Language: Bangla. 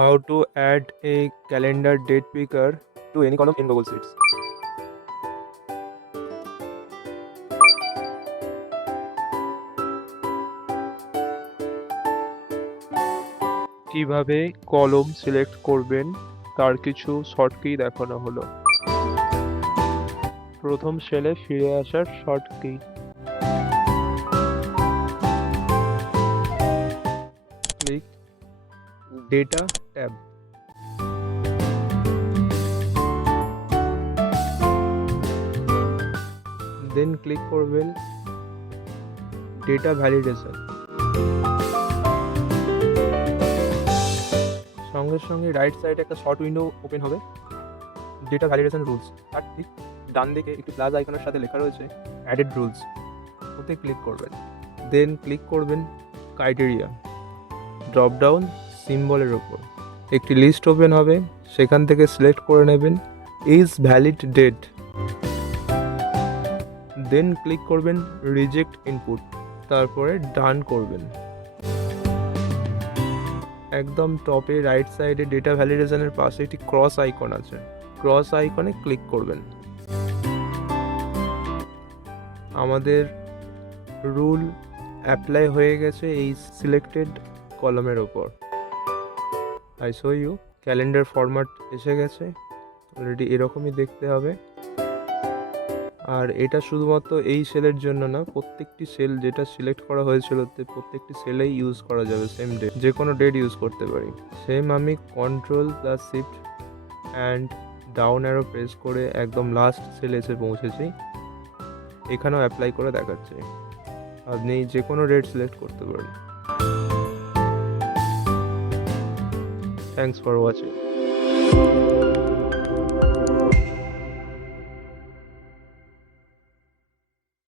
How to add a calendar date picker to any column in Google Sheets. কিভাবে কলম সিলেক্ট করবেন তার কিছু শর্টকি দেখানো হলো। প্রথম সেলে ফিরে আসার শর্টকি, ক্লিক ডেটা ট্যাব, দেন ক্লিক করবেন ডেটা ভ্যালিডেশন। সঙ্গে সঙ্গে রাইট সাইডে একটা শর্ট উইন্ডো ওপেন হবে, ডেটা ভ্যালিডেশন রুলস। তার ঠিক ডান দিকে একটি প্লাস আইকনের সাথে লেখা রয়েছে অ্যাডেড রুলস, ওতে ক্লিক করবেন। দেন ক্লিক করবেন ক্রাইটেরিয়া, ড্রপ ডাউন সিম্বলের ওপর একটি লিস্ট ওপেন হবে, সেখান থেকে সিলেক্ট করে নেবেন is valid date. Then click করবেন রিজেক্ট ইনপুট, তারপরে ডান করবেন। একদম টপে রাইট সাইডে ডেটা ভ্যালিডেশনের পাশে একটি ক্রস আইকন আছে, ক্রস আইকনে ক্লিক করবেন। আমাদের রুল অ্যাপ্লাই হয়ে গেছে এই সিলেক্টেড কলামের ওপর। I show you, calendar format এসে গেছে অলরেডি, এরকমই দেখতে হবে। আর এটা শুধুমাত্র এই সেলের জন্য না, প্রত্যেকটি সেল যেটা সিলেক্ট করা হয়েছিল প্রত্যেকটি সেলেই ইউজ করা যাবে সেম ডেট, যে কোনো ডেট ইউজ করতে পারি। সেম আমি control plus shift and down arrow press করে একদম লাস্ট সেলে এসে পৌঁছেছি। এখানেও অ্যাপ্লাই করে দেখাচ্ছে, আপনি যে কোনো ডেট সিলেক্ট করতে পারেন। Thanks for watching.